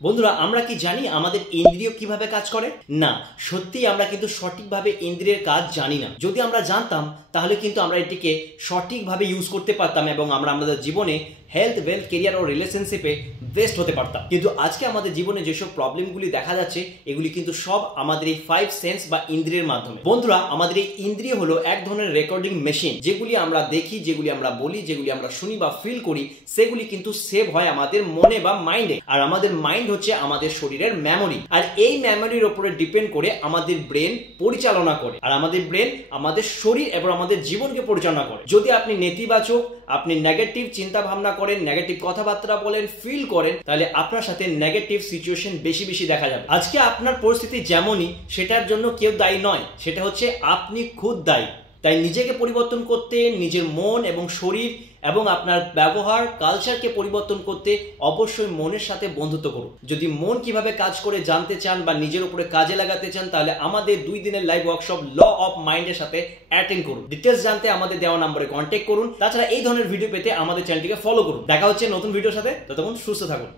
বন্ধুরা, আমরা কি জানি আমাদের ইন্দ্রিয় কিভাবে কাজ করে? না, সত্যিই আমরা কিন্তু সঠিকভাবে ইন্দ্রিয়ের কাজ জানি না। যদি আমরা জানতাম তাহলে কিন্তু আমরা এটিকে সঠিকভাবে ইউজ করতে পারতাম এবং আমরা আমাদের জীবনে হেলথ, ওয়েলথ, কেরিয়ার ও রিলেশনশিপে বেস্ট হতে পারতাম। কিন্তু আজকে আমাদের জীবনে যেসব প্রবলেমগুলি দেখা যাচ্ছে এগুলি কিন্তু সব আমাদের এই 5 সেন্স বা ইন্দ্রিয়ের মাধ্যমে। বন্ধুরা, আমাদের এই ইন্দ্রিয় হলো এক ধরনের রেকর্ডিং মেশিন। যেগুলি আমরা দেখি, যেগুলি আমরা বলি, যেগুলি আমরা শুনি বা ফিল করি, সেগুলি কিন্তু সেভ হয় আমাদের মনে বা মাইন্ডে। আর আমাদের মাইন্ড হচ্ছে আমাদের শরীরের মেমোরি। আর এই মেমোরির উপরে ডিপেন্ড করে আমাদের ব্রেন পরিচালনা করে। আর আমাদের ব্রেন আমাদের শরীর এবং আমাদের জীবনকে পরিচালনা করে। যদি আপনি নেতিবাচক, আপনি নেগেটিভ চিন্তা ভাবনা করেন, নেগেটিভ কথাবার্তা বলেন, ফিল করেন, তাহলে আপনার সাথে নেগেটিভ সিচুয়েশন বেশি বেশি দেখা যাবে। আজকে আপনার পরিস্থিতি যেমনই, সেটার জন্য কেউ দায়ী নয়, সেটা হচ্ছে আপনি খুদ দায়ী। তাই নিজেকে পরিবর্তন করতে, নিজের মন এবং শরীর এবং আপনার ব্যবহার, কালচারকে পরিবর্তন করতে অবশ্যই মনের সাথে বন্ধুত্ব করুন। যদি মন কিভাবে কাজ করে জানতে চান বা নিজের উপরে কাজে লাগাতে চান, তাহলে আমাদের 2 দিনের লাইভ ওয়ার্কশপ ল অফ মাইন্ডের সাথে অ্যাটেন্ড করুন। ডিটেলস জানতে আমাদের দেওয়া নম্বরে কন্ট্যাক্ট করুন। তাছাড়া এই ধরনের ভিডিও পেতে আমাদের চ্যানেলটিকে ফলো করুন। দেখা হচ্ছে নতুন ভিডিওর সাথে। ততক্ষণ সুস্থ থাকুন।